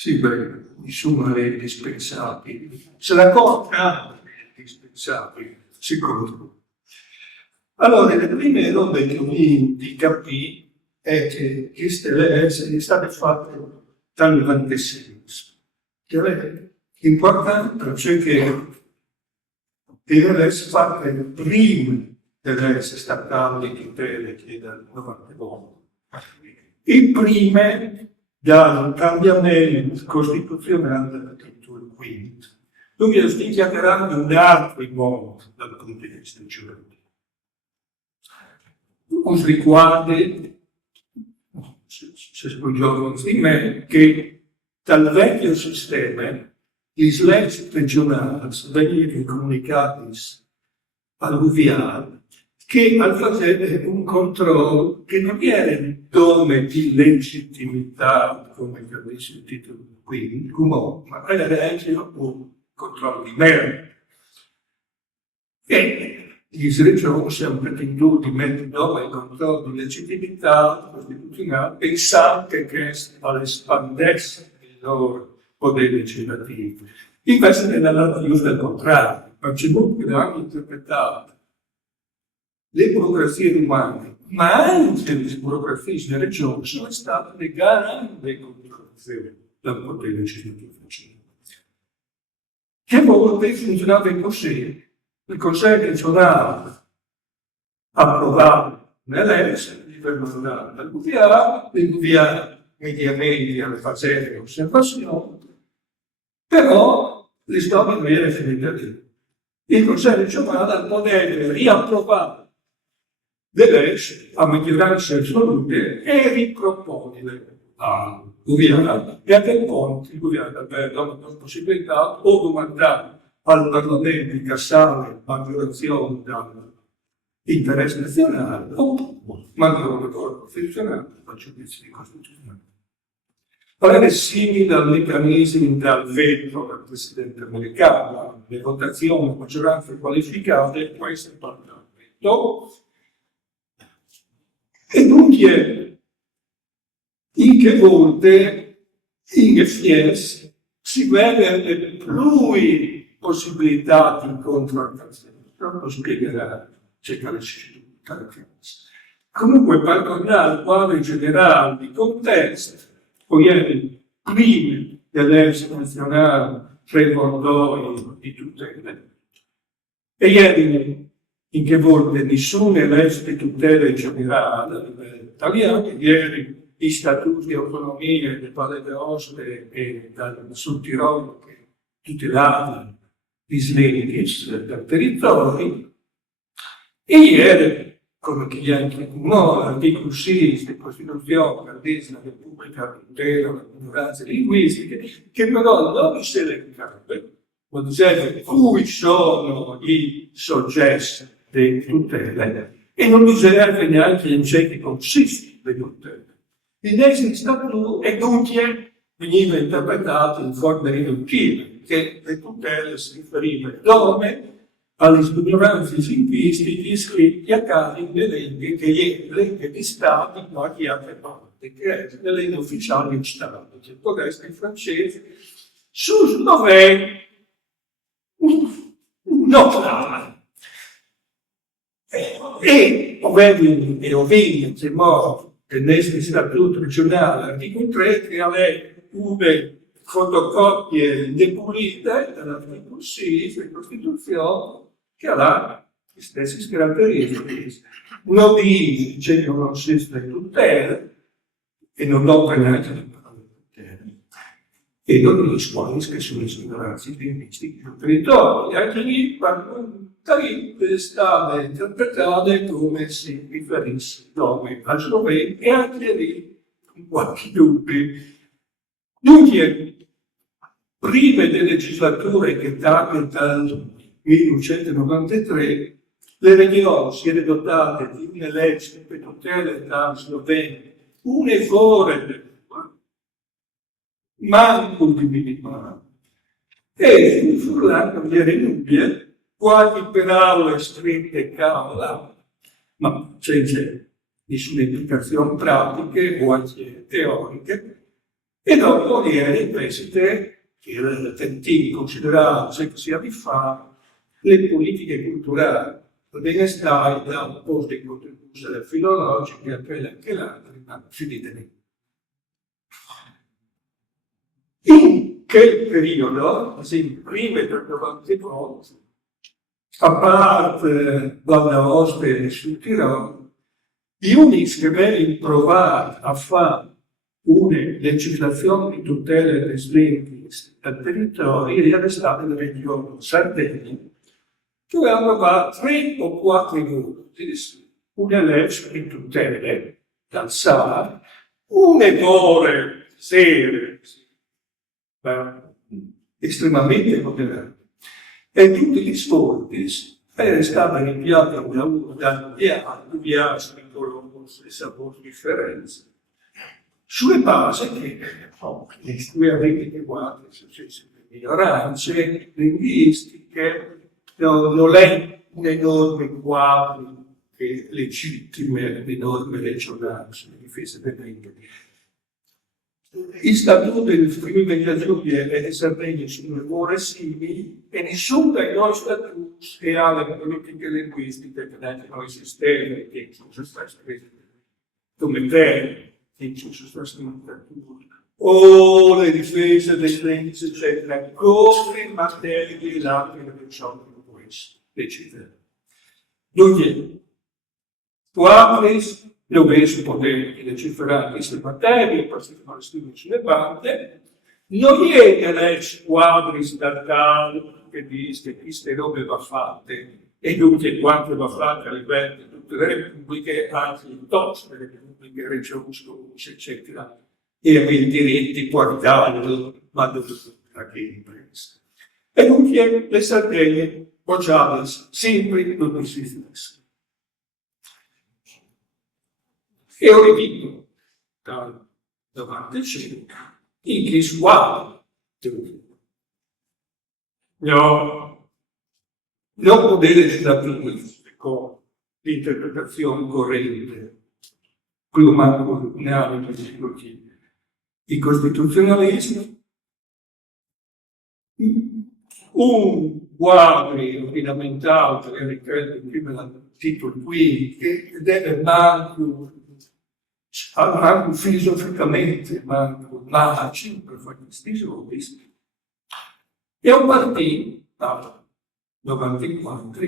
Sì, beh, insomma, le indispensabili. Se la Corte ha le indispensabili, sicuro. Allora, le prime robe che mi capì è che queste sono state fatte dal 96. Che è importante, cioè che deve essere fatte prima deve essere statali tutele che dal 99. E prima dal cambiamento costituzionale del titolo V. Dunque si chiameranno in altri modi dal punto di vista giuridico. Us riguardi, se svolgiamo di me, che dal vecchio sistema gli leggi regionali venivano comunicati all'UVA che al fare un controllo che non era in nome di legittimità, come capisce il titolo qui, ma era anche un controllo di merito. E gli regioni siamo pretenduti di mettere in nome il controllo di legittimità costituzionale pensando che espandesse il loro potere legislativo. Invece nella giusta al contrario, ma c'è molto che hanno interpretato le burocrazie umane, ma anche le burocrazie delle regioni sono state le grandi controlli dal potere legislativo. Che volte funzionava così? Il Consiglio regionale approvava una legge, gli mandava dall'UVA, l'UVA mediamente le faceva le osservazioni, però le storie non erano finite lì. Il Consiglio regionale poteva riapprovare le leggi a maggioranza assoluta e riproporle all'UVA e a quel punto il governo aveva la possibilità o domandare al Parlamento di cassare maggiorazione dall'interesse nazionale o mandare un ricordo costituzionale al giudizio di costituzionale. Allora è simile al meccanismo del veto del Presidente americano, le votazioni a maggioranza qualificate, può essere Parlamento. E dunque, in che volte, in FIES, si vede più possibilità di incontro al Presidente. Lo spiegherà, cercare di comunque, parlerà al quadro generale di contesto, poi prima dell'Est nazionale, tre di tutele. E ieri, in che volte nessuna legge di tutela generale a livello italiano, ieri gli statuti di autonomia del Valle d'Aosta e dal Sud Tirolo che tutelavano gli slinghi del territorio, e ieri, come che anche l'articolo 6 della Costituzione canadese della Repubblica tutela le minoranze linguistiche, che però non si elencava, ma dice cui sono i soggetti di tutele e non bisognerebbe neanche in certi consisti di tutele. Il nostro statuto e dunque veniva interpretato in forma riduttiva, che le tutele si riferivano come alle minoranze linguistiche iscritti a carico delle lingue che gli elenchi di Stati in qualche altra parte, che è le lingue ufficiali di Stato, che può essere il francese, sul sloveno, no claro. E ovviamente, che modo che nel statuto regionale, articolo 3, che aveva una fotocopie depulite dall'articolo 6 della Costituzione, che ha le stesse caratteristiche. Non dice che non esiste tutela e non opera neanche la parola tutela. E non risponde che sono le ignoranze linguistiche del territorio. E anche lì, è stata interpretata come si riferisse nome al sloveno e anche lì con qualche dubbio. Dunque, prima delle legislature che datano dal 1993, le regioni si erano dotate di una legge per tutela della Slovenia uniforme, manco di minimale, e fu là cambiare dubbio, qualche parola scritte cavolo, ma senza nessuna implicazione pratiche o anche teoriche, E dopo viene invece il tentativo considerato 6 anni fa le politiche culturali, il benestare da un po' di contribuzione filologica e quelle anche l'altra, ma finite lì. In quel periodo, così, prima del 92, a parte Val d'Aosta e sul Tirolo, gli unici che vengono provati a fare una legislazione di tutela dei sventi del territorio era stata la regione Sardegna, dove aveva 3 o 4 minuti, una legge di tutela dal SAR, una gore serie, estremamente moderate, e tutti gli sforzi stavano inviati da uno da viaggi di Columbus e sapori differenze, sulle basi che noi avete guardate, minoranze linguistiche, non è un enorme quadro che legittime le norme regionali sulle difese delle lingue. Il statuto del Friuli Giulia e Sardegna sono ore simili e nessuno dei nostri statuti ha le politiche linguistiche che noi sistemi che incluso come te, che incluso o le difese dei lingue, eccetera, come in materia di lavoro e di ciò che può decidere. Dunque, dove si poteva legiferare queste materie, in particolare studi sulle bande, non è che legge quadri statali che dice che queste robe va fatte, e dunque quanto va fatte a livello di tutte le repubbliche, anche in tutte le repubbliche, regioni, eccetera, e avere diritti guardando, ma da che impresa. E dunque le Sardegna poggiavano sempre non si stesse. E ho ripetuto davanti al cielo in che sguardo non potete disattivare con l'interpretazione corrente, quello manco i costituzionalisti, un quadro ordinamentale che richiede prima dal titolo qui, che deve manco filosoficamente, manco magico per fare questi giochi, e un partito dal 94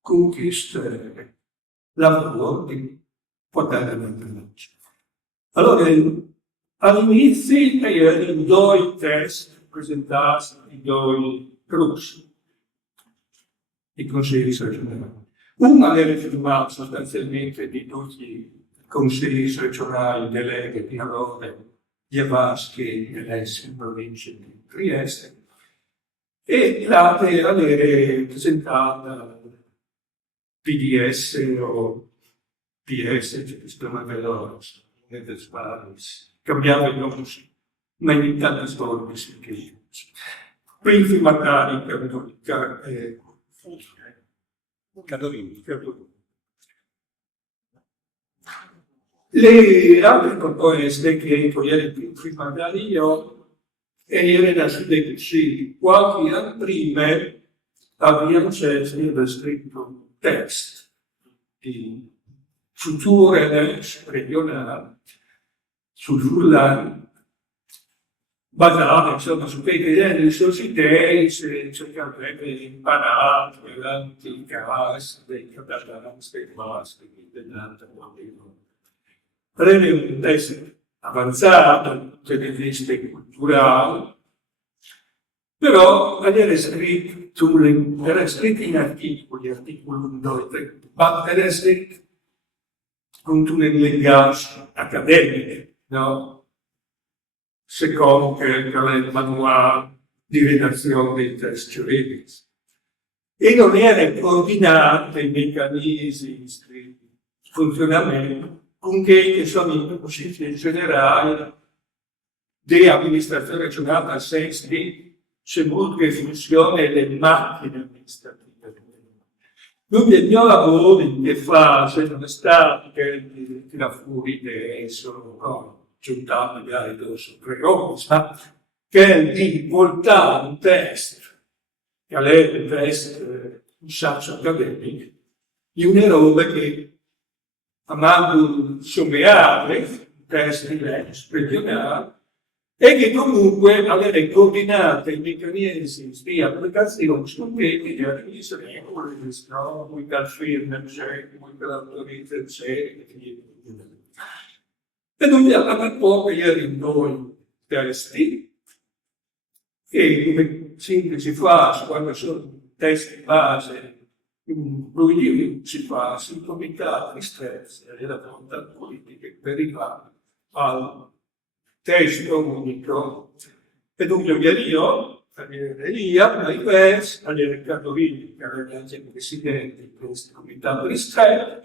con questo lavoro di poter legge. Allora, all'inizio erano 2 test presentati in 2 gruppi di consigli regionali. Una era firmata sostanzialmente di tutti i consigli regionali delegati a Rome, Diavaschi e Alessi in provincia di Trieste, e l'altra era presentata PDS o PS, che si chiama Veloce, cambiava il nome, ma in tanti storici che qui firmatari Cadolini. Le altre proposte che i Corriere firmatari io erano dei consigli. Qualche anno prima abbiamo scritto un testo di future leggi regionali sul Furlano, basato insomma su quei criteri societari, se cercherebbe imparare l'antica dei catalans, dei maschi, dell'altra modello. Prende un testo avanzato da tutte le liste culturali, però era scritto in articoli 1, 2, 3, ma era scritto con un linguaggio accademico, no? Secondo il manuale di redazione dei testi giuridici. E non era coordinato i meccanismi di funzionamento con che sono i principi generali dell'amministrazione regionale nel senso di che funzione le macchine amministrative. Quindi il mio lavoro in che fase non è stato che tira fuori idee solo giunta magari dopo 3 ore, che è di voltare un testo, che è un testo un sacco accademico, di una roba che amando sommare, un testo diverso, regionale, e che comunque avere coordinate i meccanismi di applicazione studenti di amministrazione, no? Muy dal firma, muy dall'autorizzazione, e noi abbiamo poco in noi testi, e come sintesi fa quando sono testi base, lui si fa sul comitato di stress e della volontà politica per arrivare al testo unico. E dunque io, ai PES, agli Riccardo Vigli, che era il presidente di questo comitato di stress,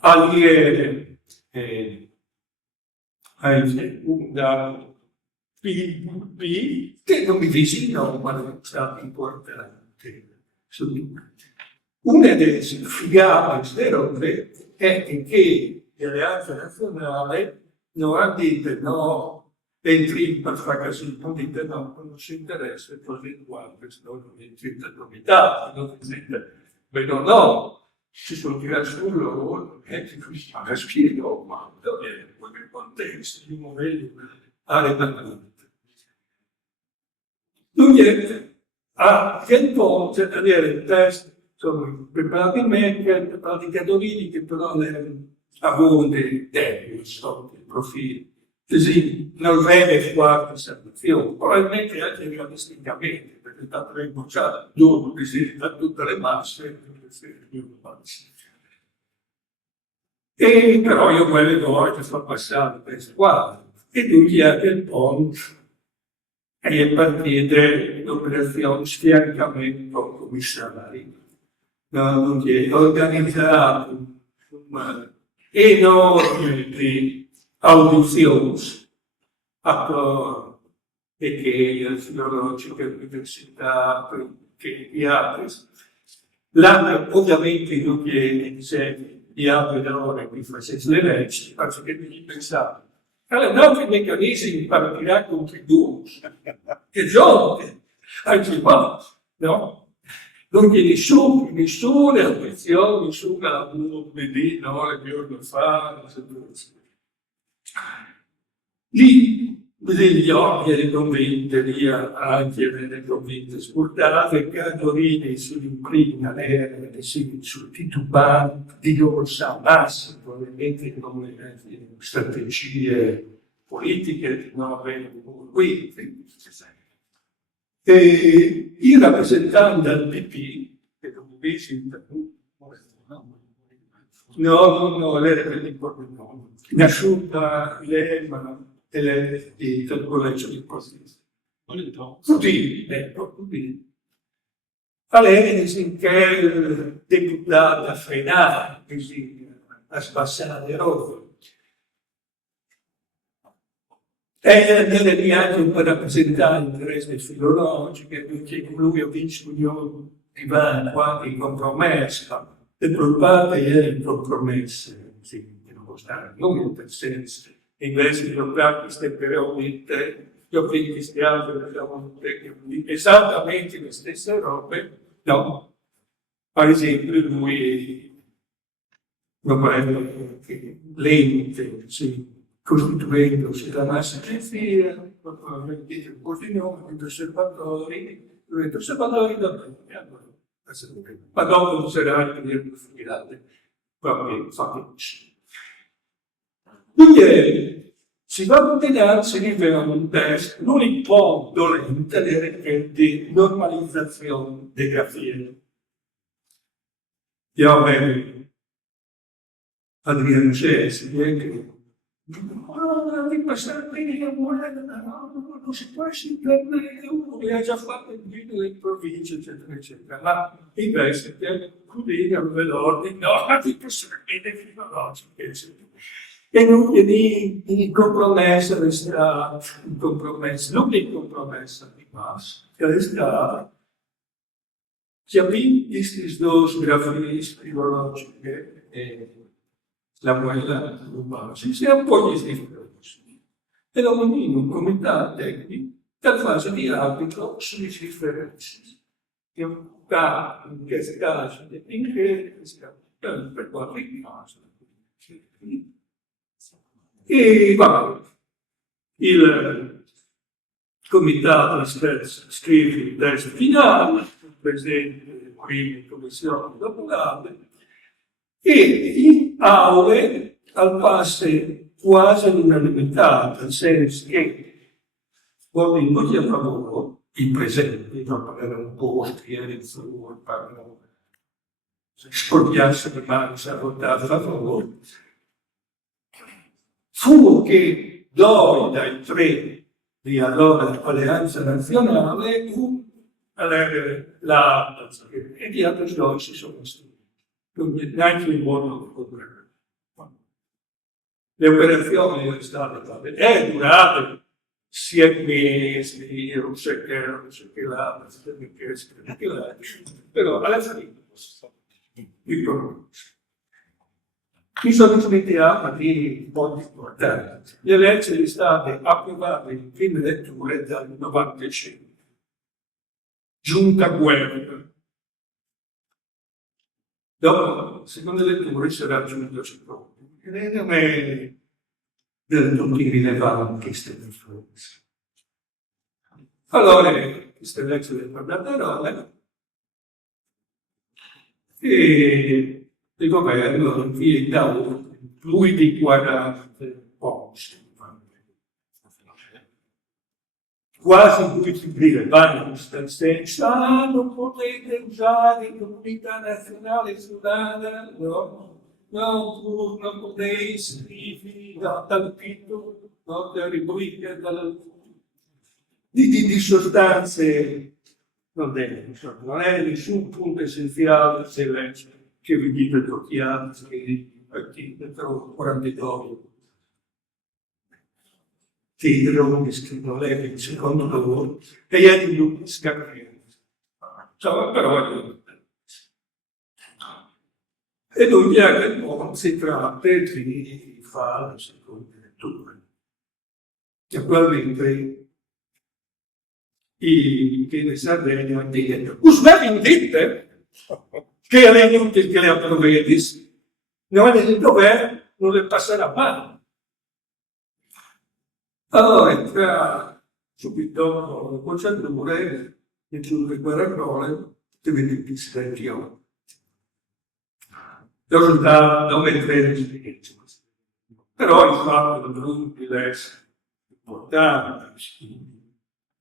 agli da PVP, che non mi vicino, ma non è stato importante. Una delle figate delle robe è che l'Alleanza Nazionale non ha detto no, entri per fare così, non dite no, non ci interessa, così quanto, se no non entri in comunità, non dite, beh no, ci sono tirati sul loro, e ti fa spiego, ma in quel contesto, di un momento, arredatamente. Lui a quel punto avere il testo sono preparati meglio, preparati cadolini che però avevano dei tempi, dei profili. Così non vede qualche osservazione, probabilmente anche realisticamente, perché tanto è già dopo che da tutte le masse, e però io quelle volte fa passare questo qua, e quindi a quel punto è partita l'operazione sfiancamento commissari. È organizzato enorme di audizioni e che il filologico all'università, che gli altri. L'hanno ovviamente non viene di altre ore che facesse le leggi, anziché di pensare. Allora, altri meccanismi per tirare contributi, che giochi, anche qua, no? Non c'è nessuna attenzione, nessuna lunedì, no, il giorno fa, lì gli occhi le convinte, lì anche le convinte, scordate cadorini sull'imprima, sul titubante, di corsa massimo, probabilmente come strategie politiche, no, qui. E il rappresentante del PP, che come dici, no, lei era l'importante, nasciuta l'EMA e il collegio di Protesti. Tutti, ecco, tutti. A lei che è deputata a frenare, così, a spassare le robe. E viene anche un po' rappresentare interesse filologiche, perché lui ha visto di qualche compromesso, le provate erano compromesse, sì, che non costano nulla, nel senso, invece di comprare queste periodite, io vedo questi altri, esattamente le stesse robe, no. Per esempio, lui non è lente, sì, costituendosi da massa censire, continuano gli osservatori ma dopo non sarà anche di profilate, proprio fatto così. Quindi si va a vedere, si rivela un testo, non un po' dolente di normalizzazione dei grafie. Io avevo Adriano Cesi, che di passare bene non si può essere uno che ha già fatto il video delle province, eccetera, eccetera, ma invece che Cudini aveva l'ordine, no, di passare bene filologiche, eccetera. E non di compromesso resterà un compromesso, non di compromesso di massa, che resterà che abbiamo questi due grafie filologiche la guerra urbana, ci sia un po' di differenze. e lo nomina un comitato tecnico per fase di arbitro sui differenze. Che in questo caso, per qualche caso. E va, il comitato stesso scrive il testo finale, il presidente quindi commissione doporale, e in aule al passe quasi all'unanimità, nel senso che voti a favore, i presenti, non erano posti, parlano, sporchiarsi le mani, si è votato a favore, fu che dai tre di allora Alleanza Nazionale e gli altri due si sono astenuti. Quindi neanche il voto contrario. Le operazioni sono state durate 6 mesi, non so che là, però alla fine mi sono risultati di molto importanti. Le leggi sono state approvate in prima lettura dal 95. Giunta Guerra. Dopo, seconda lettura, sarà giunto Ciprone. E non è del tutto irrilevante queste differenze. Allora, queste leggi del Parlamento e il governo invia più di 40 posti. Quasi tutti rilevanti, nel senso, non potete usare la comunità nazionale sudana, no, non potete scrivere dal titolo, da rubrica, di sostanze, non è nessun punto essenziale se legge che vi dite tocchiate, che dentro 42. Titolo che scrivono lei, secondo lavoro, e gli altri due scappano. Però e dunque anche non si tratta di fare la seconda lettura. Attualmente i che Sardegna hanno detto, usate dite che è inutile che le approvvedi, non è il dovere, non le passerà mai. Allora entra subito dopo le procedure, introdurre quelle parole, che vedi il silenzio. Il risultato non è tredici. Però il fatto che gruppi essere importanti,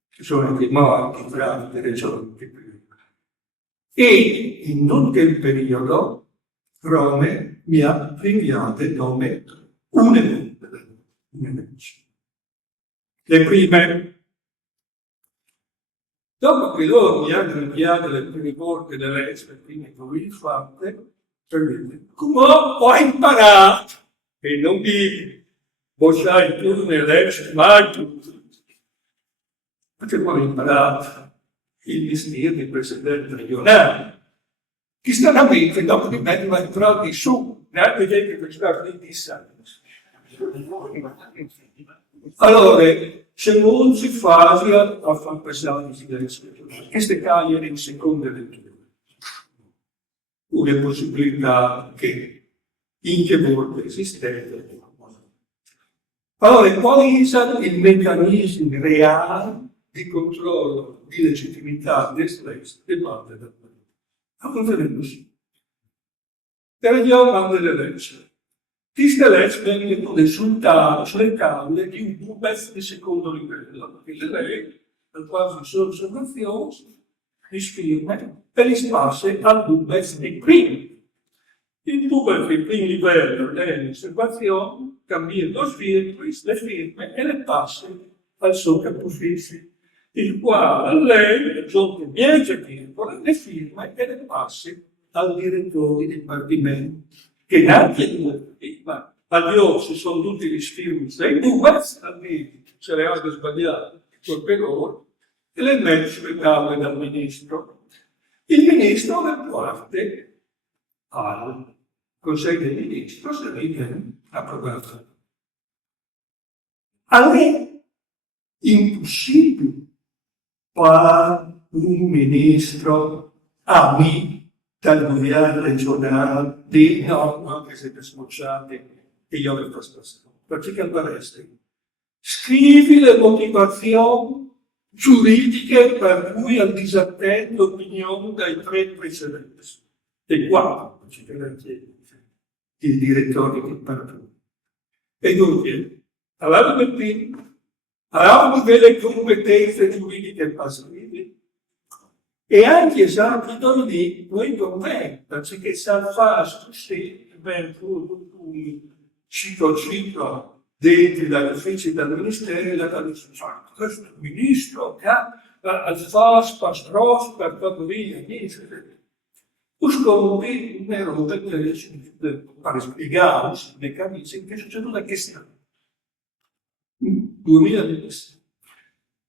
ci sono anche morti tra le regioni che prima. E in tutto il periodo Rome mi ha rinviato il nome un'evento. Le prime, dopo che loro mi hanno inviato le prime volte delle leggi, le prime cose fatte, come ho imparato, e non di bocciare più le leggi, ma perché poi ho imparato il mestiere di presidente regionale, che stranamente dopo di me non ha entrato nessuno, neanche che questa lì di sangue. Allora, c'è molti fasi a far passare in silenzio. Queste cagliere in seconda lettura. Una possibilità che in che volte esistente. Allora, quali sono i meccanismi reali di controllo di legittimità dell'est da parte del paese? Non è così. Prendiamo delle leggi. Queste leggi vengono risultate sulle tavole di un pubblico di secondo livello, che le leggi, per quale sono osservazioni, li sfirme e li spasse al pubblico di primo. Il pubblico di primo livello delle osservazioni cambia le firme e le passa al suo capofficio, il quale lei aggiunge 10 virgole, le firme e le passa al direttore del dipartimento, che anche prima, si sono tutti gli sfirmi, sei due, se le altre sbagliate, col pegore, e le mette sulle tavole dal ministro. Il ministro le porta al Consiglio dei Ministri, se viene approvato. Allora, impossibile per un ministro amico dal governo regionale di no, anche se per smocciati e io le faccio perché che dovresti scrivi le motivazioni giuridiche per cui al disattento l'opinione dai tre precedenti e quattro il direttore del partito. E dunque, avevamo delle competenze giuridiche passive e anche esatto lì noi conviene, perché sa fare così per un ciclo dentro dagli uffici del ministero e la dice, questo ministro che ha fatto pastroso per fatto via, niente. Uscire una roba per spiegare i meccanismi che succedono da questione. 2010.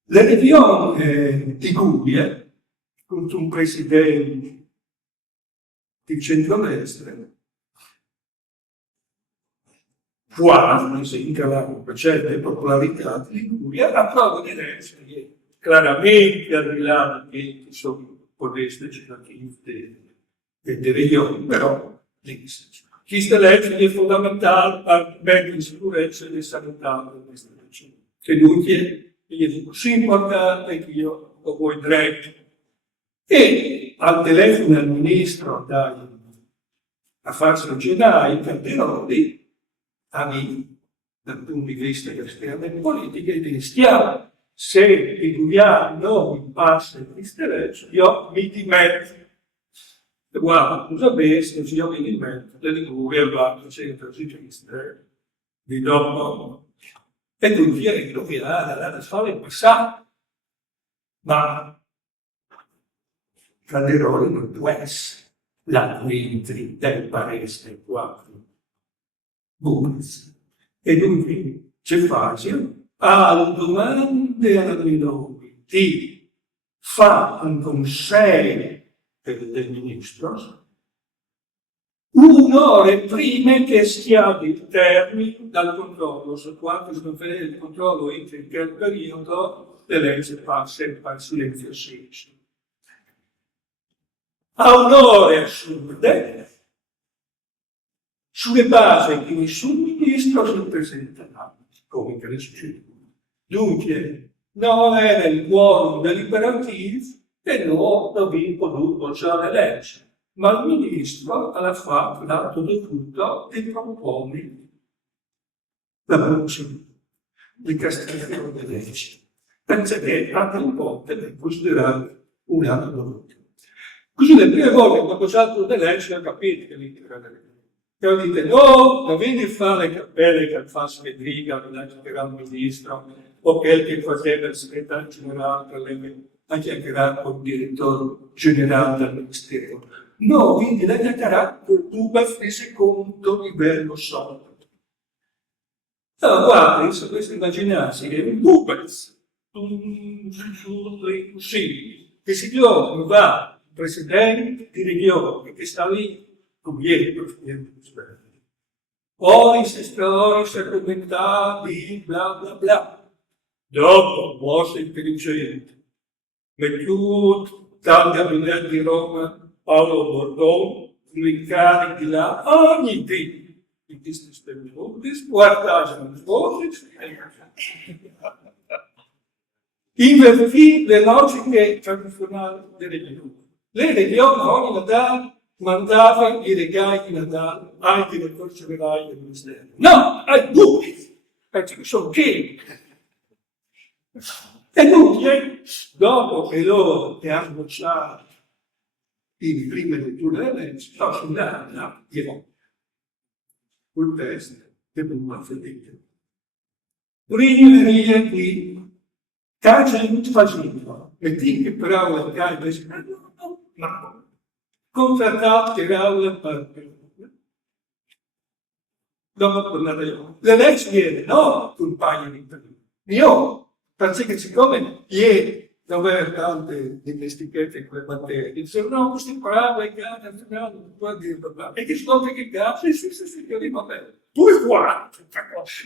La regione di Puglia, con un presidente di centrodestra, quasi in calato precedente popolarità di Liguria, approva di legge che claramente al di là che sono potesti legislativi delle regioni, però questa legge è fondamentale per mettere in sicurezza le sanità di questa regione. Che dunque è così importante che io lo vuoi diretto. E al telefono del ministro dagli affari regionali, Calderoli, dal punto di vista esterno e politico, e rischiamo se il governo non mi passa queste leggi, io mi dimetto. Guarda, cosa pensi se io mi dimetto? Le Liguria va a centro sinistra di dopo. E tu dire che lo dirà dalla storia passata. Ma Calderoli non può essere la quintri del Paese 4. E dunque c'è facile alle domande ai nomi di fare un consiglio del ministro un'ora prima che schiavi il termine dal controllo, su quanto si fa il controllo entro in quel periodo le leggi passano al silenzio senso. A un'ora assurde sulle basi di nessun ministro si presenterà, come che succede. Dunque, non era il quorum deliberativo e non avevi potuto già le leggi, ma il ministro ha fatto l'atto di tutto e propone la procedura di castigazione delle leggi, perché anche un po' deve considerare un atto dovuto. Così le prime volte che ho appoggiato delle leggi ho capito che l'intera legge. E dite, no, non vieni a fare le cappelle che fa Svedriga, che era il ministro, o che faceva il segretario generale, anche il direttore generale del ministero. No, quindi la carattere di secondo livello solo. Allora, guarda, se dovete immaginarsi che un Bubers, così, che si trova il presidente di regione, che sta lì, come ieri, poi si storia commentati, bla bla bla. Dopo, mossa intelligente, mettuto dal gabinetto di Roma Paolo Bordon, l'incarico di là, ogni tipo di questi stakeholders, guardate le cose, invertì le logiche tradizionali delle regioni. Le regioni ogni Natale mandavano i regali di Natale ai direttori generali del Ministero. No, ai buchi, perché sono pieni. E dunque, dopo che loro che hanno bocciato in prima lettura delle leggi, sto andando a dire quel testo che non mi ha fatto. Prima di caccia in facendo, e ti che però la cai invece, no. Contrattato che era la parte. Dopo tornare le leggi viene, no, compagni di intervento. Io, perché siccome ieri non aveva tante dimestichezze in quelle materie, dicevo, no, questi bravi, non può dirlo, e che scopri che cazzo, sì, io dico, vabbè, 2 e 4,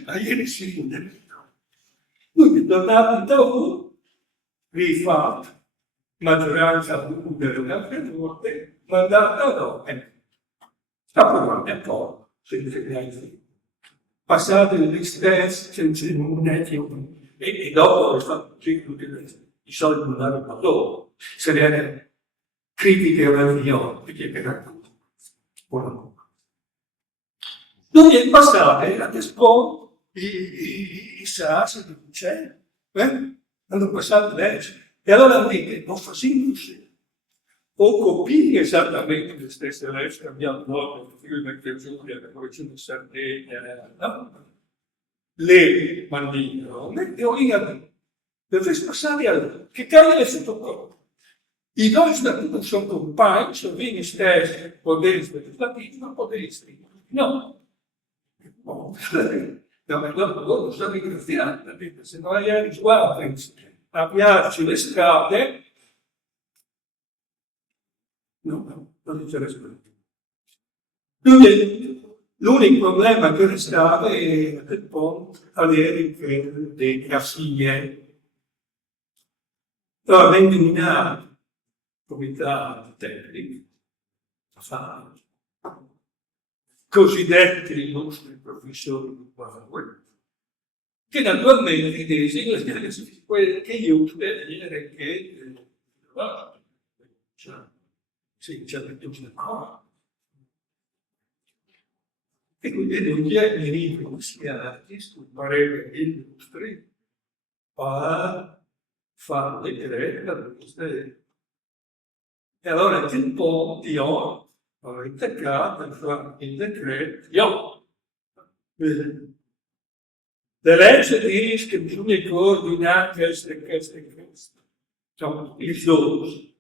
ma ieri si rinde. Lui è tornato in Taù, rifà maggioranza delle altre volte, mandato a Rome. Sta provando un po', senza gli passate gli stessi, senza monete, e dopo è fatto così tutti i soldi non avevano loro. Se ne erano critiche alla mia, perché era buono. Lui è passato, adesso i sassi, c'è, hanno passato legge. E allora dite, non fa sì, o copii esattamente le stesse leggi che abbiamo noi, nel Giulia, la Provincia di Sardegna, no? Le mandino, e obbligano, deve passare a che cambia il sottocorpo. I due statuti sono compagni, sono vieni stessi, poteri legislativi, ma poteri estremi. No. Loro sono ringraziati, se non hai riguardo a piarci le strade, no, non interessa più. L'unico problema che restava è il ponte all'erica dei Cassiglie. Però venne minato il comitato tecnico a fare cosiddetti illustri professori di Guadalupe, che naturalmente dicono quel che aiuta dire che c'è tutti d'accordo. E quindi non c'è niente sia sul parere illustri a fare le decreti. E allora il po' io ho integrato il decreto, io le leggi dice che bisogna coordinare questo e questo e questo. Sono i flows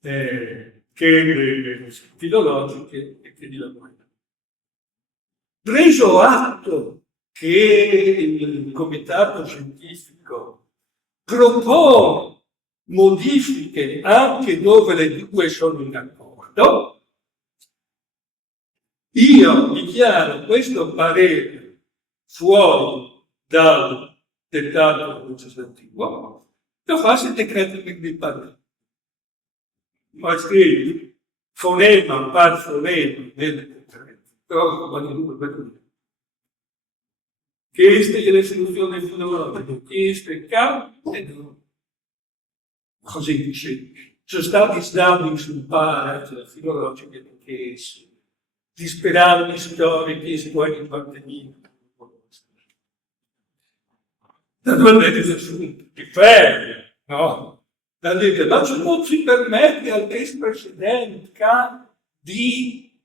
che le filologiche e che di lavoro. Preso atto che il comitato scientifico propone modifiche anche dove le due sono in accordo, io dichiaro questo parere fuori dal dettato legislativo, lo faccio il decreto di parere. Ma scrivi fonema per fonema nel decreto, però questa è la soluzione filologica, questo è il campo e non. Così dice, sono stati stati sul parere filologiche perché disperati storici si può mantenere. Naturalmente sono tutti fermi, no? Da dire, ma non si permette al test precedente di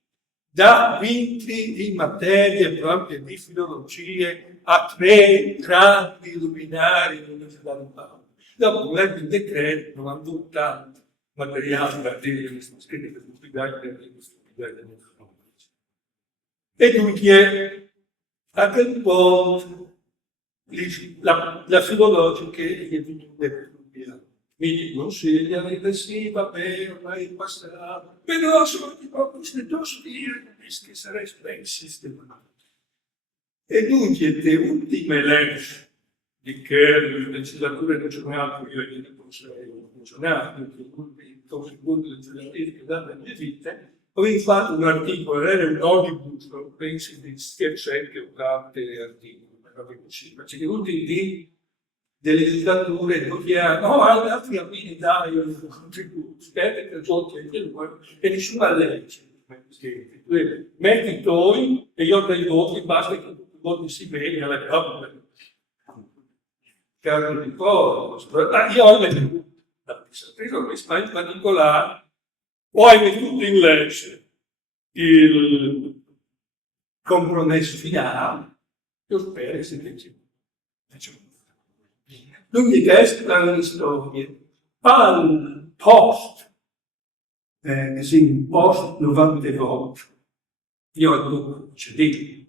dare quinti in materie proprie di filologie a 3 grandi luminari dell'Università di Padova. Dopo leggo il decreto, non hanno tanto materiale da dire che sono scritti per studiare e dunque a quel punto la filologica è venuta mi consiglia di sì, vabbè, ormai è passato, però sono tipo queste due sfide che sarei ben sistemati. E dunque le ultime leggi di che le legislature regionali, io gli consiglio funzionali, che i contributi legislativi che danno le vite, ho fatto un articolo, era un omnibus, pensi di scherzetti o tante articoli, ma c'è tutti delle legislature dove altri abbini dai un contributo, che tutti e nessuna legge. Metti i tuoi e io dai voti, basta che tutti i voti si vegano alle cose. Caro di coro, io ho venuto da in particolare, o hai messo in legge il compromesso finale, io spero che si legge. Quindi questa è la storia. Al post, post 98, io ho dovuto cedere,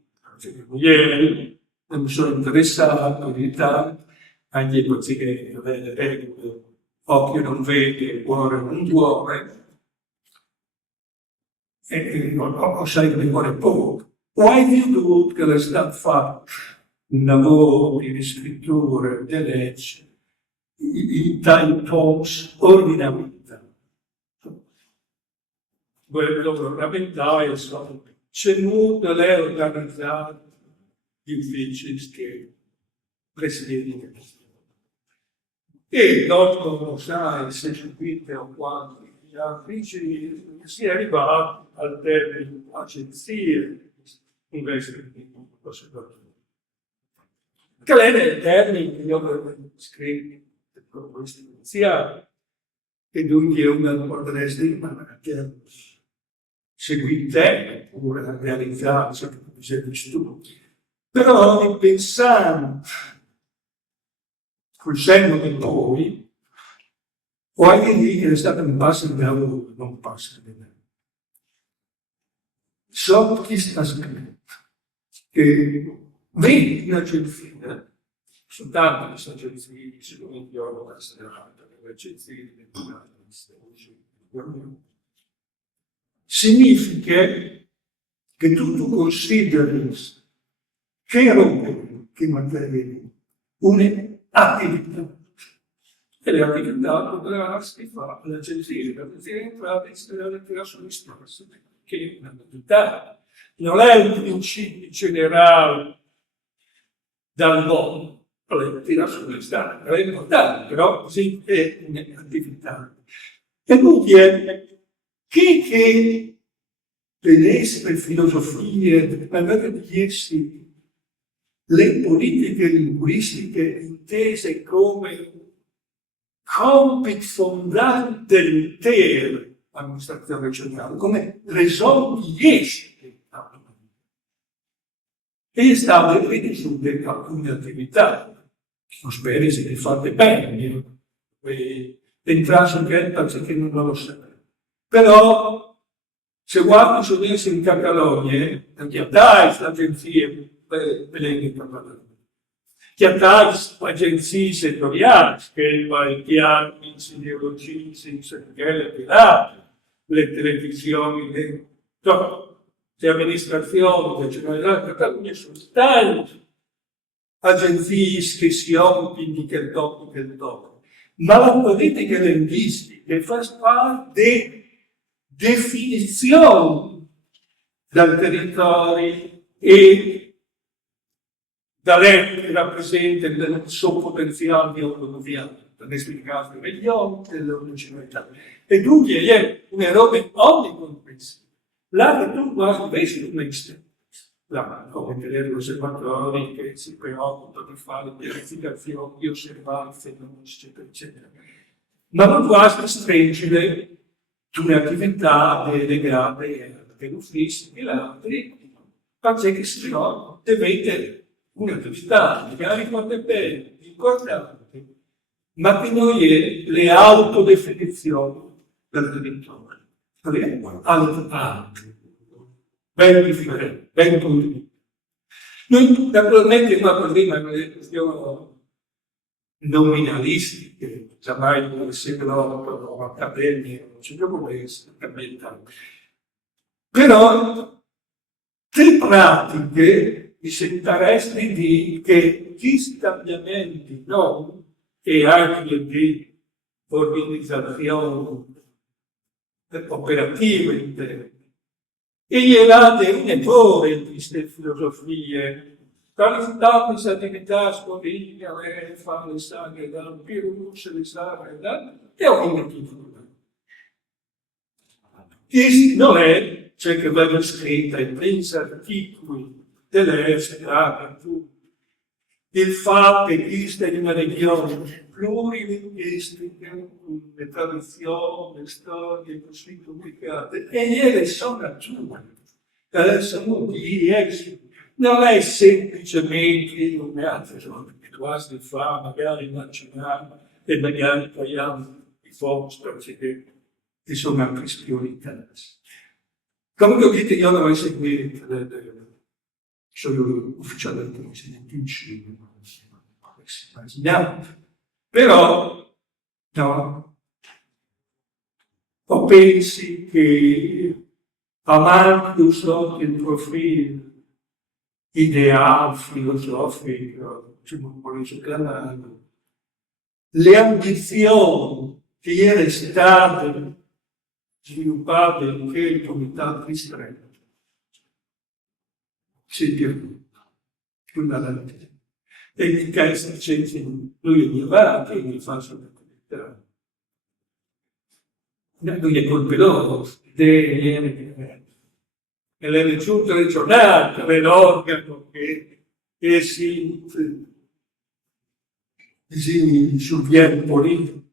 ieri mi sono interessato in Italia, anche così che le regole, occhio non vede, cuore non duole, e ho sai che mi vuole poco. O hai veduto che è stato fatto un lavoro di riscrittura di legge, i typos ordinamentali. Quello ordinamentale sono cenuto le organizzate gli uffici che presiedete. E dopo, sai, se seguite o quanti gli uffici si è arrivato al termine agenzie invece di osservatori. Che è nel termine che io avevo scritto con questo iniziale, e dunque non potresti che seguite oppure realizzare ciò che dicevi tu. Però pensando col senno di poi, o anche lì che è stato un passo di lavoro, non passa di me. So chi sta scritto, che vedi in agenzia, soltanto queste agenzie, se non mi chiamo la serata, le agenzie di significa che tu consideri che rompere, che materia, un'attività. E le attività potranno essere fatte l'agenzia di entrata e tirare sulle stesse, che è una novità. Non è un principio generale dal mondo, tira sulle stesse, è importante, però così è un'attività. E dunque, che vedesse le filosofie, andate a dirsi le politiche linguistiche intese come compito fondante dell'intera amministrazione regionale, come raison d'être. E sta riducendo alcune attività, non speri se le fate bene, entrare in gente che non lo sa. Però, se guardi su adesso in Catalogna, che dai l'agenzie per le Catalogna, che dai agenzie settoriali, che vai piani, ideologici, le televisioni, le amministrazioni del Generale di Catalogna sono tante agenzie che si occupano di quel dopo. Ma la politica linguistica fa parte di definizione dal territorio e dall'ente che rappresenta il suo potenziale di autonomia, in questo caso il regione dell'originalità. E dunque è una roba omnicomprensiva. Là che tu quasi vedi un esterno. Come vedere l'osservatorio che si preoccupa di fare pianificazioni, di osservare fenomeni, eccetera, eccetera. Ma non quasi stringere un'attività legate all'ufficio e altri, perché che se no dovete un'attività, magari quanto bene, importante, ma che non è le autodefinizioni del territorio. Ben differente, ben condiviso. Noi naturalmente qua prima le questioni nominalistiche, mai come seguono accademiche, non c'è più questo, ambientale. Però le pratiche mi si interessa di dire che questi cambiamenti no, e anche di organizzazione operativa interna, e gli date un errore di queste filosofie, qualificate queste attività spontanee, fare le sagre, dal Pirus, le sagre, e organizzazione. Questo non è ciò che vengono scritti in 30 articoli dell'ESA, il fatto che questa è una regione plurilinguistica, con le tradizioni, le storie così complicate, e le sono aggiunte, sono gli esiti. Non è semplicemente un'altra cosa che quasi fa, magari immaginare e magari togliamo i focus perché sono altre priorità. Comunque dite, io non ho seguito, sono ufficiale del Presidente in Cina, però no, o pensi che avanti il profilo ideale filosofico, politico, le ambizioni che erano state sviluppate in quel comitato ristretto si piaciuto fondamentalmente. E in questo senso lui diceva che mi fa solamente lui è colpedoso delle giunte regionali, l'organo che si sovviene politico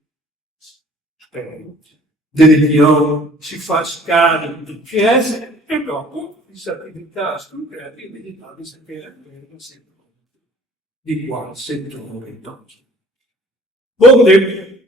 delle si fa scarico di chiese e dopo disabilità strutturali di sapere di quale settore. Onde